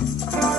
Bye.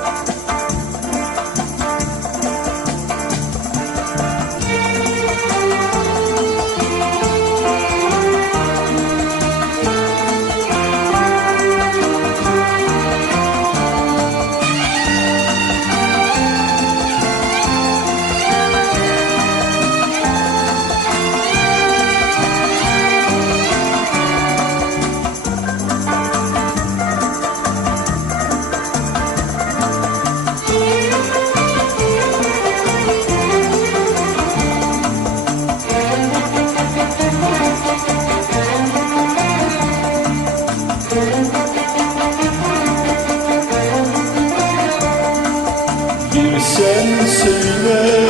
Bir sen söyle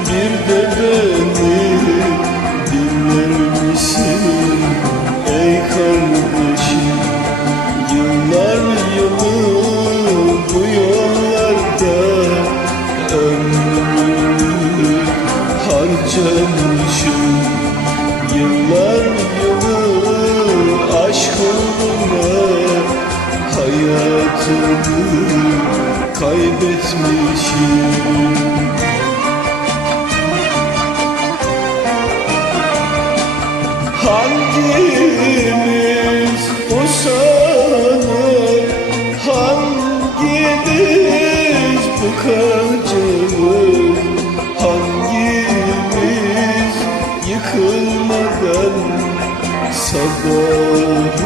bir de beni dinler misin? Ey kardeşim Yıllar yılı bu yollarda ömrümü harcamışım. Yıllar kaybetmişim Hangimiz usanır Hangimiz bıkacağız Hangimiz yıkılmadan sabahı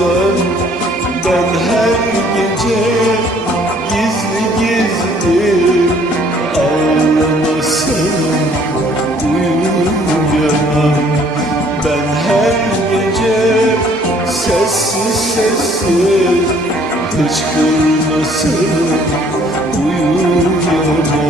yaşayamam Ben her gece gizli gizli Ağlamasam uyuyamam Ben her gece sessiz sessiz Hıçkırmasam uyuyamam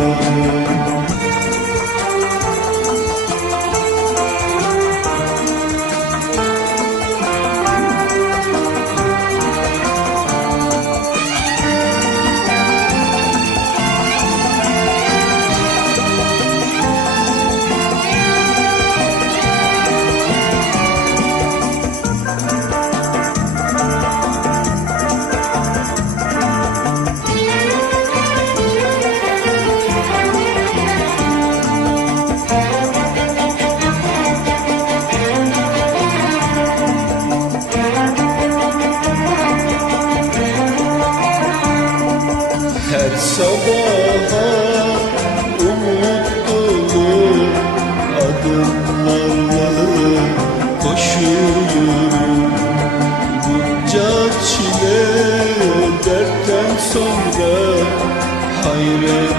hayret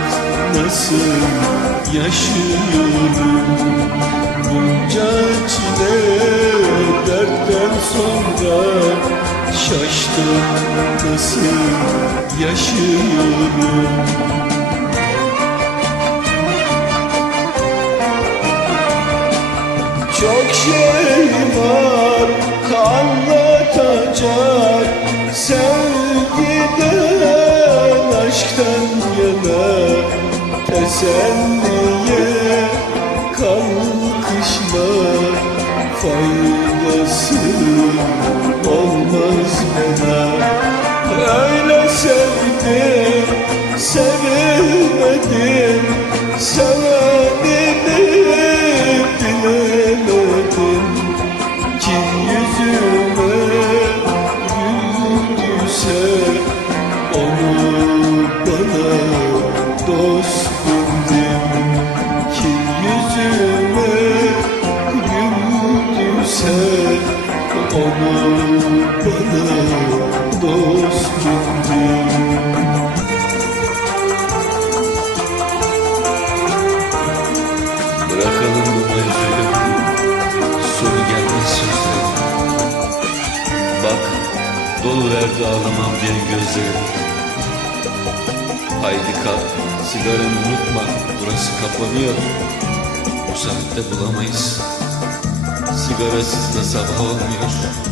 nasıl yaşıyorum Bunca çile dertten sonra şaştım nasıl yaşıyorum Teselliye kalkışlar Faydası olmaz bana. Öyle sevdim, sevilmedim Sevenimi Bırakalım bu mevzuyu. Sonu gelmez sözlerim Bak dolu verdi ağlamam diye gözlerim Haydi kalk sigaranı unutma. Burası kapanıyor. Bu saatte bulamayız. Sigarasız da sabah olmuyor